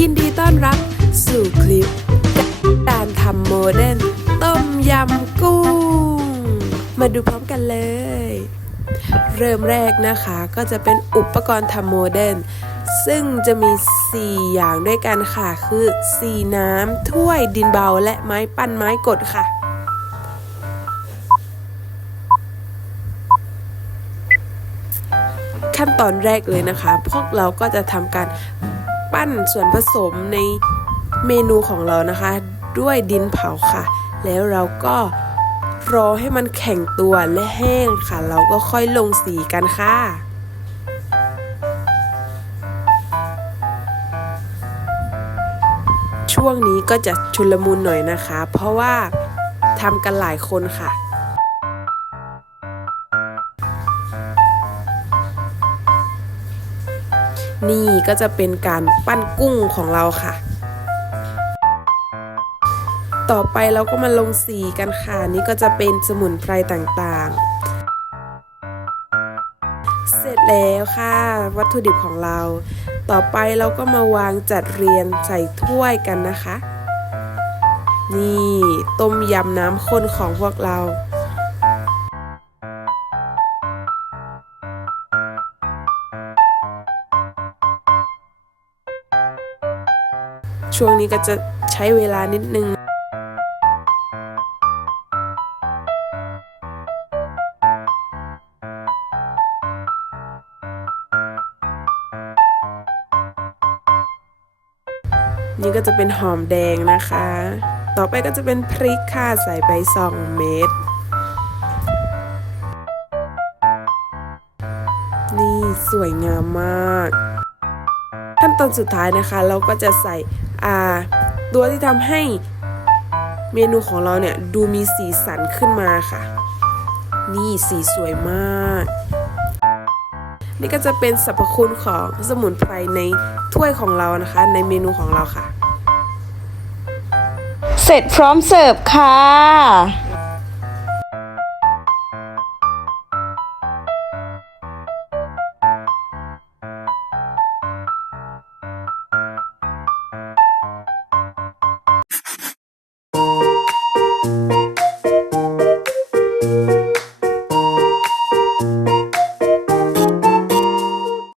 ยินดีต้อนรับสู่คลิป การทำโมเดนต้มยำกุ้ง มาดูพร้อมกันเลย เริ่มแรกนะคะก็จะเป็นอุปกรณ์ทำโมเดนซึ่งจะมี 4 อย่างด้วยกันค่ะ คือ สีน้ำถ้วยดินเบาและไม้ปั้นไม้กดค่ะขั้นตอนแรกเลยนะคะ พวกเราก็จะทำการ ปั้นส่วนผสมในเมนูของเรานะคะ ด้วยดินเผาค่ะ แล้วเราก็รอให้มันแข็งตัวและแห้งค่ะ เราก็ค่อยลงสีกันค่ะ ช่วงนี้ก็จะชุลมุนหน่อยนะคะ เพราะว่าทำกันหลายคนค่ะ นี่ก็จะเป็นการปั้นกุ้งของเราค่ะ ต่อไปเราก็มาลงสีกันค่ะ นี่ก็จะเป็นสมุนไพรต่างๆ เสร็จแล้วค่ะ วัตถุดิบของเรา ต่อไปเราก็มาวางจัดเรียงใส่ถ้วยกันนะคะ นี่ต้มยำน้ำข้นของพวกเรา ช่วงนี้ก็จะใช้เวลานิดนึงนี่ก็จะเป็นหอมแดงนะคะ ต่อไปก็จะเป็นพริกค่ะใส่ไป2เม็ด นี่สวยงามมาก ขั้นตอนสุดท้ายนะคะ เราก็จะใส่อ่าตัวที่ทำให้เมนูของเราเนี่ยดูมีสีสันขึ้นมาค่ะ นี่สีสวยมาก นี่ก็จะเป็นสรรพคุณของสมุนไพรในถ้วยของเรานะคะ ในเมนูของเราค่ะ เสร็จพร้อมเสิร์ฟค่ะ